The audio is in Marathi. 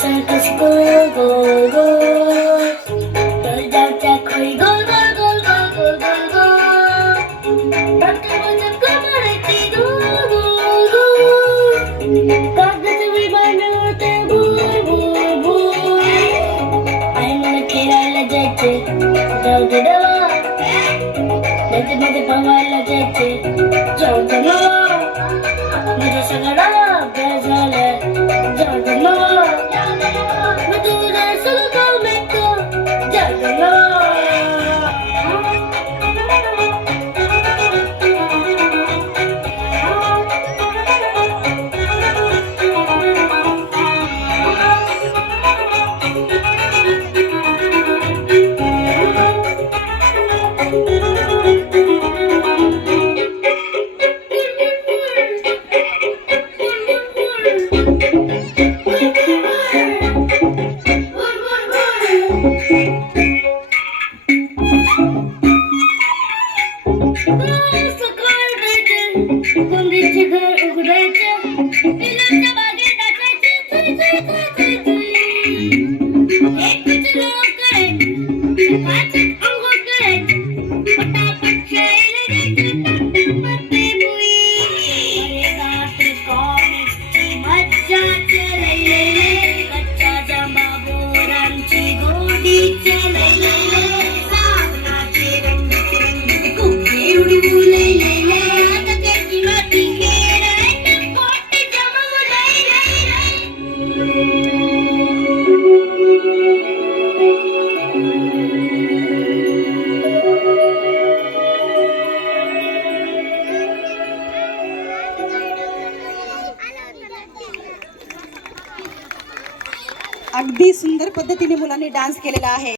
circus goal, goal, goal. Goal down track, goal, goal, goal, goal, goal, goal, goal. Back to the community, goal, goal, goal. कागद विमान उडते, भूर, भूर, भूर. आई मला खेळायला जायचे, जाऊ दे देवा. मध्ये पवायला जायचे, जाऊ दे ना. माझा सगळा अभ्यास झालाय, जाऊ दे ना. मी तुला सगळं काम ऐकतो, जाऊ दे ना. कोंबडीचे घर उघडायचे, पिलाच्या बागेत टाकायचे, चुई, चुई, चुई, चुई, चुई. एक पिचलं करायचं, सकाळचं अंघोळ करायचं, पटापट खेळायला जायचं, टाक मारते बुई. अरे रात्री कॉमिक्सची मज्जाच लय लय लय, कच्च्या जांभा बोरांची गोडीच लय लय लय, साबणाचे रंग कुठे उडवू लय लय लय. अगदी सुंदर पद्धतीने मुलांनी डान्स केलेला आहे.